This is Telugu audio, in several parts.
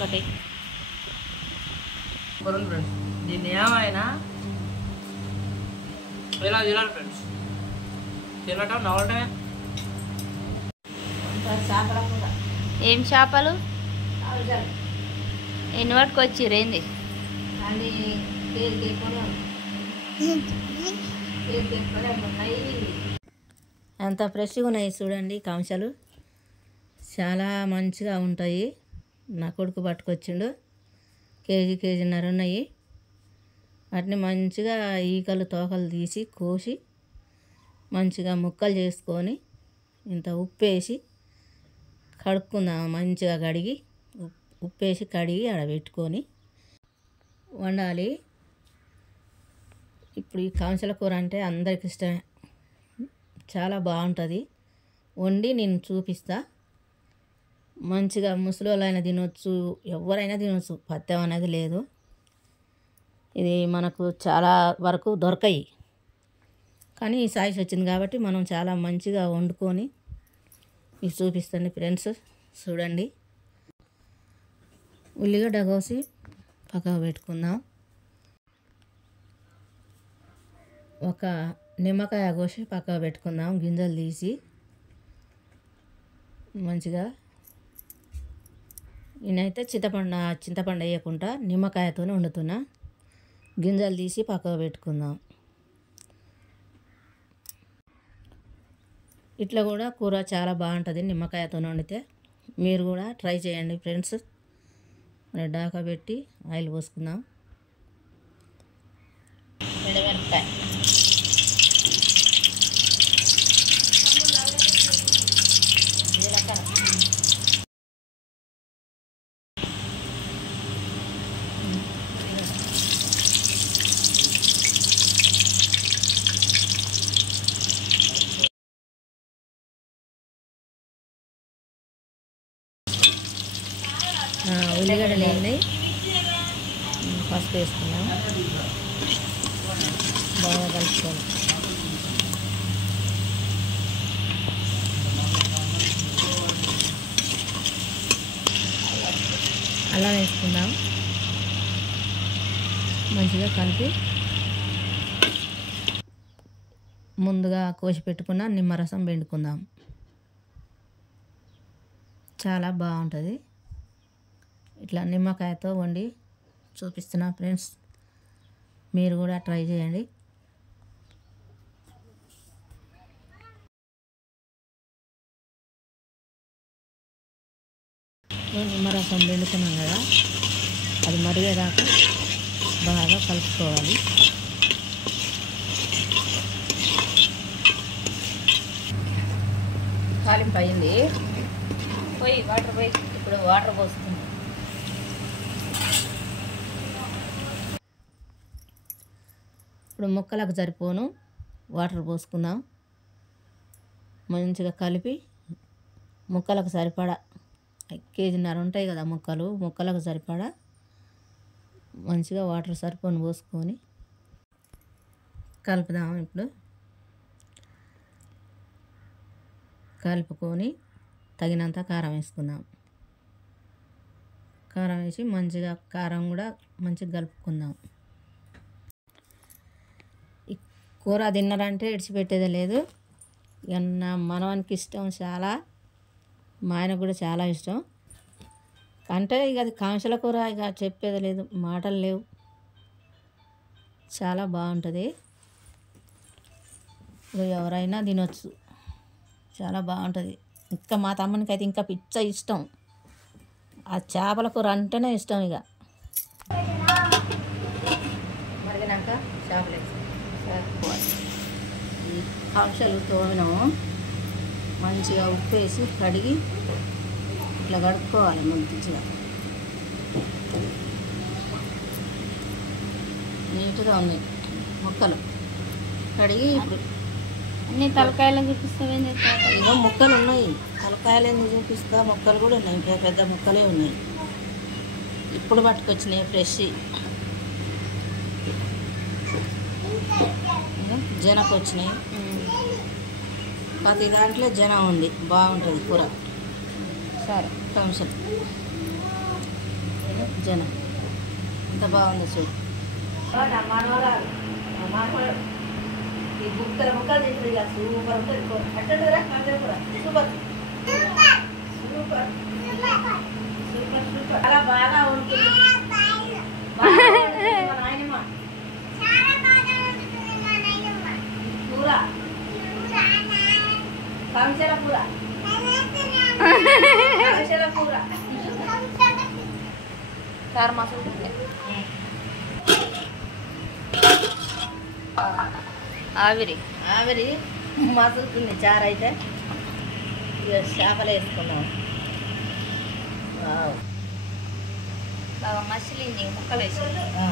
ఒకటి ఫ్రెండ్స్ దీన్ని ఏమైనా ఇలా తినాలి ఫ్రెండ్స్, తినటం నవ్వటమే. ఏం చేపలు ఎన్ని వరకు వచ్చి రేంది అంత ఫ్రెష్గా ఉన్నాయి చూడండి. కాంశాలు చాలా మంచిగా ఉంటాయి. నా కొడుకు పట్టుకొచ్చిండు, కేజీన్నర ఉన్నాయి. వాటిని మంచిగా ఈకలు తోకలు తీసి కోసి మంచిగా ముక్కలు చేసుకొని ఇంత ఉప్పు వేసి కడుక్కుందాం. మంచిగా కడిగి ఉప్పు వేసి కడిగి ఆడ పెట్టుకొని వండాలి. ఇప్పుడు ఈ కాంశాల కూర అంటే అందరికి ఇష్టమే, చాలా బాగుంటుంది. వండి నేను చూపిస్తా. మంచిగా ముసలోళ్ళైనా తినొచ్చు, ఎవరైనా తినొచ్చు, పథ్యం అనేది లేదు. ఇది మనకు చాలా వరకు దొరకాయి, కానీ ఈ సాయిస్ వచ్చింది కాబట్టి మనం చాలా మంచిగా వండుకొని మీకు చూపిస్తాను ఫ్రెండ్స్. చూడండి, ఉల్లిగడ్డ కోసి పక్కకు పెట్టుకుందాం. ఒక నిమ్మకాయ కోసి పక్కకు పెట్టుకుందాం, గింజలు తీసి. మంచిగా నేనైతే చింతపండు వేయకుండా నిమ్మకాయతో వండుతున్నా. గింజలు తీసి పక్కకు పెట్టుకుందాం. ఇట్లా కూడా కూర చాలా బాగుంటుంది నిమ్మకాయతో వండితే. మీరు కూడా ట్రై చేయండి ఫ్రెండ్స్. డాకా పెట్టి ఆయిల్ పోసుకుందాం. మిరపకాయ ఉల్లిగడ్డలు వేయండి, పసుపు వేసుకున్నాం, బాగా కలుపుకోవాలి. అల్లం వేసుకుందాం, మంచిగా కలిపి ముందుగా కోసి పెట్టుకున్న నిమ్మరసం పిండుకుందాం. చాలా బాగుంటుంది. ఇట్లా నిమ్మకాయతో వండి చూపిస్తున్నా ఫ్రెండ్స్, మీరు కూడా ట్రై చేయండి. నిమ్మరసం పిండుకున్నాం కదా, అది మరిగేదాకా బాగా కలుపుకోవాలి. తాలింపు అయింది, వాటర్ పోయి ఇప్పుడు వాటర్ పోస్తుంది. ఇప్పుడు ముక్కలకు సరిపోను వాటర్ పోసుకుందాం. మంచిగా కలిపి ముక్కలకు సరిపడా, కేజీన్నర ఉంటాయి కదా ముక్కలకు సరిపడా మంచిగా వాటర్ సరిపోను పోసుకొని కలుపుదాం. ఇప్పుడు కలుపుకొని తగినంత కారం వేసుకుందాం. కారం వేసి మంచిగా కారం కూడా మంచిగా కలుపుకుందాం. ఈ కూర తిన్నారంటే ఇడిచిపెట్టేదే లేదు. ఇక నా మనవానికి ఇష్టం చాలా, మా ఆయనకు కూడా చాలా ఇష్టం. అంటే ఇక అది కాంశాల కూర, ఇక చెప్పేది లేదు, మాటలు లేవు. చాలా బాగుంటుంది, ఎవరైనా తినొచ్చు, చాలా బాగుంటుంది. ఇంకా మా తమ్మునికి అయితే ఇంకా పిచ్చ ఇష్టం, ఆ చేపల కూర అంటేనే ఇష్టం. ఇక మరిగినాక చేపలు వేసుకోవాలి. ఈ కాంశాలు తోమినాము, మంచిగా ఉప్పు వేసి కడిగి ఇట్లా కడుక్కోవాలి. మంచిగా నీట్గా ఉన్నాయి ముక్కలు కడిగి. ఇప్పుడు అన్ని తలకాయలు చూపిస్తావేంది? ఇగో ముక్కలు ఉన్నాయి, తలకాయలు ఎందుకు చూపిస్తా, ముక్కలు కూడా ఉన్నాయి, పెద్ద ముక్కలే ఉన్నాయి. ఇప్పుడు పట్టుకొచ్చినాయి ఫ్రెష్. జనకు వచ్చినాయి, ప్రతి దాంట్లో జనం ఉంది, బాగుంటుంది కూర. సరే కాంశాలు జన ఎంత బాగుందో చూడు. ఈ బుక్కలు బుక్కలు తింటుంది ఇక సూపర్ ఉంటుంది. అట్టరా సూపర్ సూపర్ సూపర్ సూపర్ అలా బాగా ఉంటుంది. మా నాయనమ్మ కూర కంచెల కూర కంచెల కూర చారు మసాలా ఆవిరి ఆవిరి మసులుతుంది చారు అయితే. ఇక చేపలు వేసుకున్నాం. వావ్. బాగా మసిలింది ముక్కలు వేసి ఆ.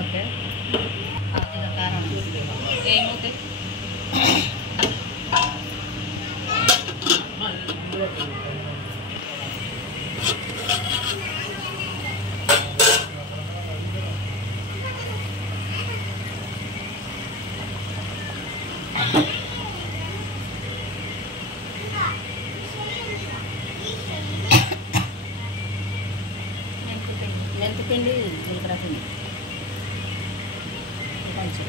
ఓకే కారం ఏమవుతాయి మెంతిపిండి జీలకర్ర పిండి కొంచెం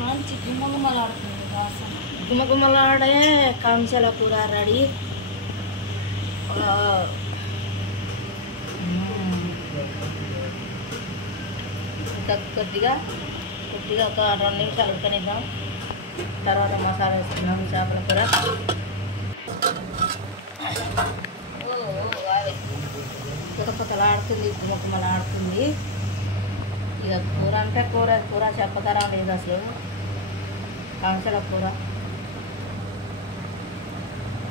మంచి గుమ్మగుమ్మలాడుతుంది వాసన. గుమ్మగుమ్మలాడే కంచెల కూర రెడీ. ఇంకా కొద్దిగా కొద్దిగా ఒక 2 నిమిషాలు ఉడకనిద్దాం. తర్వాత మసాలా వేసుకున్నాం చేపల కూర. కొత్తలాడుతుంది, గుమ్మగుమ్మలాడుతుంది. ఇక కూర అంటే కూర కూర చెప్పకరా లేదు అసలు. కంచెల కూర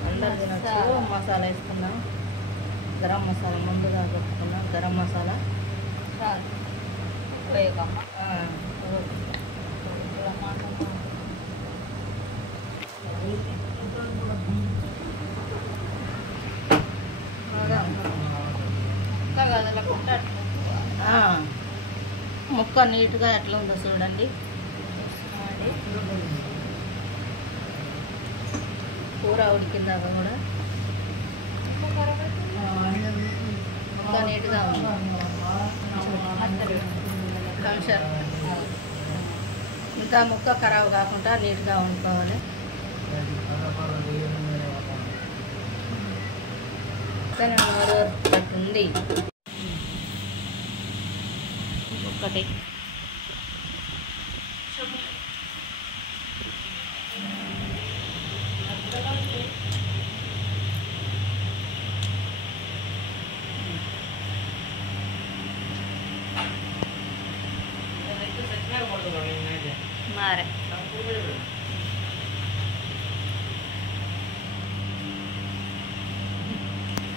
అందరు తినచ్చు. మసాలా వేసుకున్నాం. గరం మసాలా ముందుగా పెట్టుకున్నాం. గరం మసాలా వేయకమ్మ కదలకుండా ముక్క నీట్గా ఎట్లా ఉందో చూడండి. కూర ఉడికిందాక కూడా ముక్క నీట్గా ఉంది. కంచెల ఇంకా ముక్క ఖరాబ్ కాకుండా నీట్గా వండుకోవాలి. పట్టుంది ఒక్కటి మారే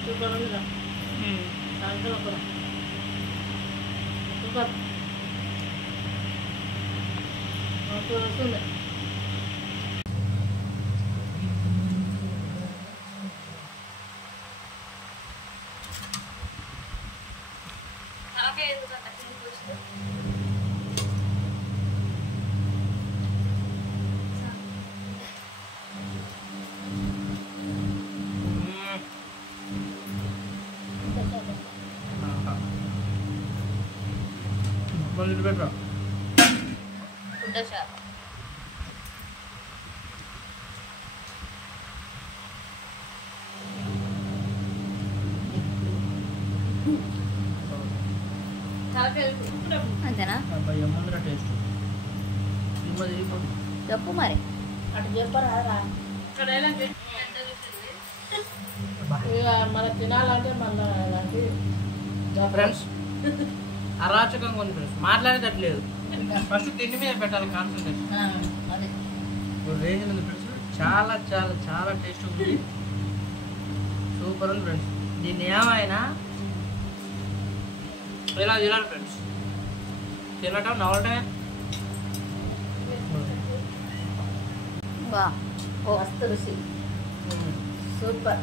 సూపర్ ఉందిగా. కంచెల కూర సూపర్ వస్తుంది. మళ్ళీ పెట్టరా గుడ్డ చేప అంతేనా? ఏముందిరా టేస్ట్ చెప్పు మరి. అటు చెప్పరా రా. ఇక మన తినాలంటే మళ్ళీ అలాంటి ఫ్రెండ్స్ అరాచకంగా ఉంది ఫ్రెండ్స్, మాట్లాడేటట్లేదు. ఫస్ట్ తిండి మీద పెట్టాలి కాన్సన్ట్రేషన్. అదే రేంజ్ ఉంది ఫ్రెండ్స్, చాలా చాలా చాలా టేస్ట్ ఉంది, సూపర్ ఉంది ఫ్రెండ్స్. దీన్ని ఏమైనా ఇలా తినాలి ఫ్రెండ్స్, తినటం నవ్వటమే. వా ఓ మస్తు రుచి సూపర్.